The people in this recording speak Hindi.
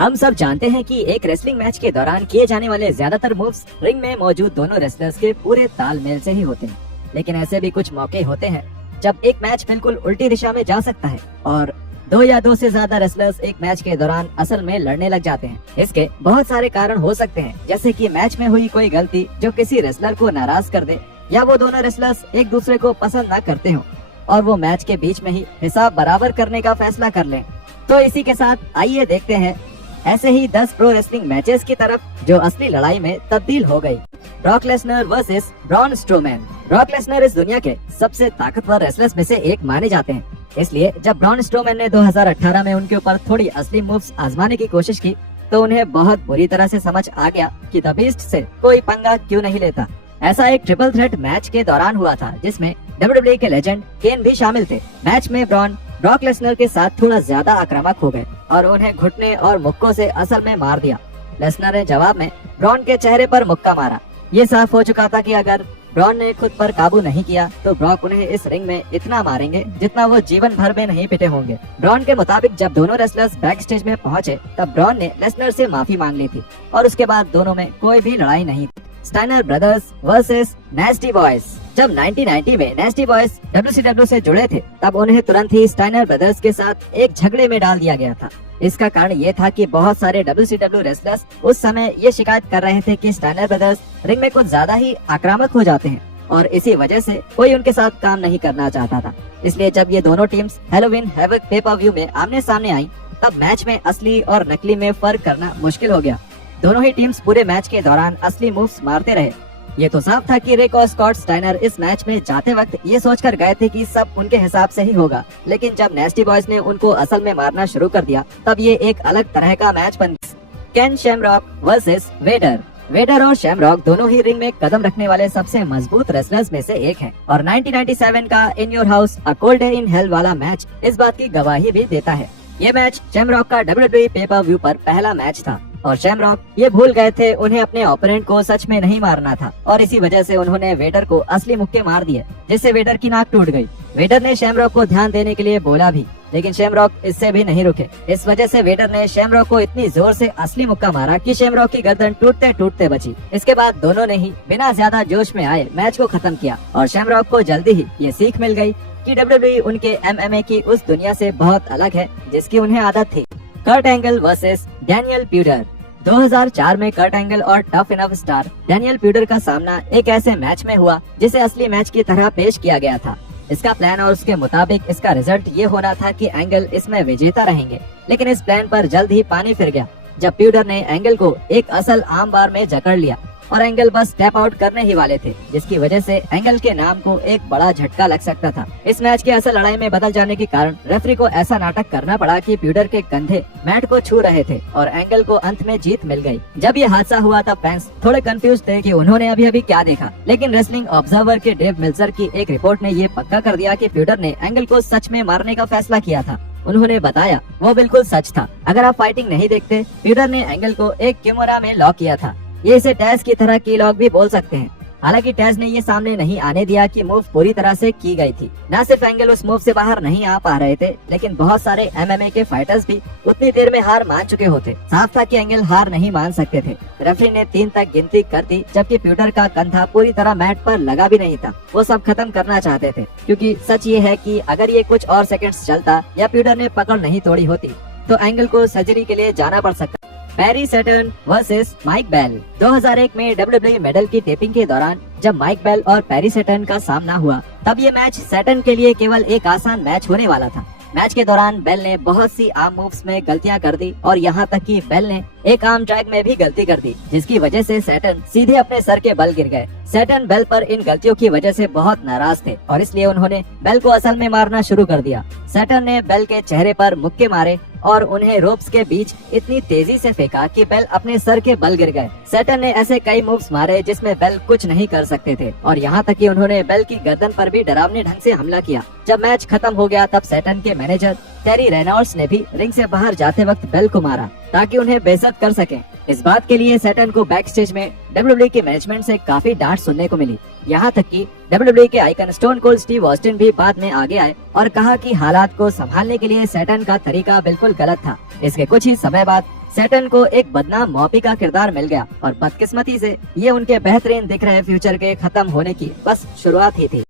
हम सब जानते हैं कि एक रेसलिंग मैच के दौरान किए जाने वाले ज्यादातर मूव्स रिंग में मौजूद दोनों रेसलर्स के पूरे तालमेल से ही होते हैं। लेकिन ऐसे भी कुछ मौके होते हैं जब एक मैच बिल्कुल उल्टी दिशा में जा सकता है और दो या दो से ज्यादा रेसलर्स एक मैच के दौरान असल में लड़ने लग जाते हैं। इसके बहुत सारे कारण हो सकते हैं, जैसे कि मैच में हुई कोई गलती जो किसी रेसलर को नाराज कर दे, या वो दोनों रेसलर्स एक दूसरे को पसंद न करते हो और वो मैच के बीच में ही हिसाब बराबर करने का फैसला कर लें। तो इसी के साथ आइए देखते हैं ऐसे ही 10 प्रो रेसलिंग मैचेस की तरफ जो असली लड़ाई में तब्दील हो गई। Brock Lesnar versus Braun Strowman. Brock Lesnar इस दुनिया के सबसे ताकतवर रेसलर्स में से एक माने जाते हैं। इसलिए जब ब्रॉन स्ट्रोमैन ने 2018 में उनके ऊपर थोड़ी असली मूव्स आजमाने की कोशिश की तो उन्हें बहुत बुरी तरह से समझ आ गया कि द बीस्ट से कोई पंगा क्यों नहीं लेता। ऐसा एक ट्रिपल थ्रेट मैच के दौरान हुआ था जिसमें WWE के लेजेंड केन भी शामिल थे। मैच में ब्रॉक लेसनर के साथ थोड़ा ज्यादा आक्रामक हो गए और उन्हें घुटने और मुक्कों से असल में मार दिया। लेसनर ने जवाब में ब्रॉन के चेहरे पर मुक्का मारा। ये साफ हो चुका था कि अगर ब्रॉन ने खुद पर काबू नहीं किया तो ब्रॉक उन्हें इस रिंग में इतना मारेंगे जितना वो जीवन भर में नहीं पिटे होंगे। ब्रॉन के मुताबिक जब दोनों रेसलर्स बैक स्टेज में पहुंचे तब ब्रॉन ने लेसनर से माफी मांग ली थी और उसके बाद दोनों में कोई भी लड़ाई नहीं थी। Steiner brothers versus नेस्टी boys. जब 1990 में नेस्टी बॉयज WCW से जुड़े थे तब उन्हें तुरंत ही स्टाइनर ब्रदर्स के साथ एक झगड़े में डाल दिया गया था। इसका कारण ये था कि बहुत सारे WCW रेसलर्स उस समय ये शिकायत कर रहे थे कि स्टाइनर ब्रदर्स रिंग में कुछ ज्यादा ही आक्रामक हो जाते हैं और इसी वजह से कोई उनके साथ काम नहीं करना चाहता था। इसलिए जब ये दोनों टीम्स हैलोवीन हैवक पे-पर-व्यू में आमने सामने आई तब मैच में असली और नकली में फर्क करना मुश्किल हो गया। दोनों ही टीम्स पूरे मैच के दौरान असली मूव्स मारते रहे। ये तो साफ था कि रिक और स्कॉट स्टाइनर इस मैच में जाते वक्त ये सोचकर गए थे कि सब उनके हिसाब से ही होगा, लेकिन जब नेस्टी बॉयज ने उनको असल में मारना शुरू कर दिया तब ये एक अलग तरह का मैच बन गया। Kane Shamrock versus Vader. Vader और शैमरॉक दोनों ही रिंग में कदम रखने वाले सबसे मजबूत रेसलर्स में से एक हैं और 1997 का in your house a cold day in hell वाला मैच इस बात की गवाही भी देता है। ये मैच शैमरॉक का WWE पे-पर-व्यू पर पहला मैच था और शैमरॉक ये भूल गए थे उन्हें अपने ओपोनेंट को सच में नहीं मारना था और इसी वजह से उन्होंने वेडर को असली मुक्के मार दिए जिससे वेडर की नाक टूट गई। वेडर ने शैमरॉक को ध्यान देने के लिए बोला भी, लेकिन शैमरॉक इससे भी नहीं रुके। इस वजह से वेडर ने शैमरॉक को इतनी जोर से असली मुक्का मारा कि शैमरॉक की गर्दन टूटते टूटते बची। इसके बाद दोनों ने ही बिना ज्यादा जोश में आए मैच को खत्म किया और शैमरॉक को जल्दी ही ये सीख मिल गई कि WWE उनके MMA की उस दुनिया से बहुत अलग है जिसकी उन्हें आदत थी। Kurt Angle versus Daniel Puder. 2004 में कर्ट एंगल और Tough Enough star Daniel Puder का सामना एक ऐसे मैच में हुआ जिसे असली मैच की तरह पेश किया गया था। इसका प्लान और उसके मुताबिक इसका रिजल्ट ये होना था कि एंगल इसमें विजेता रहेंगे, लेकिन इस प्लान पर जल्द ही पानी फिर गया जब प्यूडर ने एंगल को एक असल आम बार में जकड़ लिया और एंगल बस टैप आउट करने ही वाले थे, जिसकी वजह से एंगल के नाम को एक बड़ा झटका लग सकता था। इस मैच की असल लड़ाई में बदल जाने के कारण रेफरी को ऐसा नाटक करना पड़ा कि प्यूडर के कंधे मैट को छू रहे थे और एंगल को अंत में जीत मिल गई। जब ये हादसा हुआ तब फैंस थोड़े कंफ्यूज थे कि उन्होंने अभी क्या देखा, लेकिन रेसलिंग ऑब्जर्वर के डेव मिल्सर की एक रिपोर्ट ने ये पक्का कर दिया कि प्यूडर ने एंगल को सच में मारने का फैसला किया था। उन्होंने बताया वो बिल्कुल सच था। अगर आप फाइटिंग नहीं देखते, प्यूडर ने एंगल को एक किमोरा में लॉक किया था। ये इसे टैज की तरह की लॉक भी बोल सकते हैं। हालांकि टैज ने ये सामने नहीं आने दिया कि मूव पूरी तरह से की गई थी। न सिर्फ एंगल उस मूव से बाहर नहीं आ पा रहे थे, लेकिन बहुत सारे MMA के फाइटर्स भी उतनी देर में हार मान चुके होते। साफ था कि एंगल हार नहीं मान सकते थे। रेफरी ने 3 तक गिनती कर दी, जबकि प्यूडर का कंधा पूरी तरह मैट पर लगा भी नहीं था। वो सब खत्म करना चाहते थे, क्योंकि सच ये है कि अगर ये कुछ और सेकंड्स चलता या प्यूडर ने पकड़ नहीं तोड़ी होती तो एंगल को सर्जरी के लिए जाना पड़ सकता। पैरी सैटर्न वर्सेस माइक बेल। 2001 में WWE मेडल की टेपिंग के दौरान जब माइक बेल और पैरी सैटर्न का सामना हुआ तब ये मैच सैटर्न के लिए केवल एक आसान मैच होने वाला था। मैच के दौरान बेल ने बहुत सी आम मूव्स में गलतियां कर दी और यहाँ तक कि बेल ने एक आर्म ड्रैग में भी गलती कर दी, जिसकी वजह से सैटर्न सीधे अपने सर के बल गिर गए। सैटर्न बेल पर इन गलतियों की वजह से बहुत नाराज थे और इसलिए उन्होंने बेल को असल में मारना शुरू कर दिया। सैटर्न ने बेल के चेहरे पर मुक्के मारे और उन्हें रोप्स के बीच इतनी तेजी से फेंका कि बेल अपने सर के बल गिर गए। सैटर्न ने ऐसे कई मूव्स मारे जिसमें बेल कुछ नहीं कर सकते थे और यहाँ तक कि उन्होंने बेल की गर्दन पर भी डरावने ढंग से हमला किया। जब मैच खत्म हो गया तब सैटर्न के मैनेजर टेरी रेनॉल्ड्स ने भी रिंग से बाहर जाते वक्त बेल को मारा ताकि उन्हें बेइज्जत कर सकें। इस बात के लिए सैटर्न को बैक स्टेज में WWE के मैनेजमेंट से काफी डांट सुनने को मिली। यहाँ तक कि WWE के icon stone cold Steve Austin भी बाद में आगे आए और कहा कि हालात को संभालने के लिए सैटर्न का तरीका बिल्कुल गलत था। इसके कुछ ही समय बाद सैटर्न को एक बदनाम मॉपी का किरदार मिल गया और बदकिस्मती से ये उनके बेहतरीन दिख रहे फ्यूचर के खत्म होने की बस शुरुआत ही थी।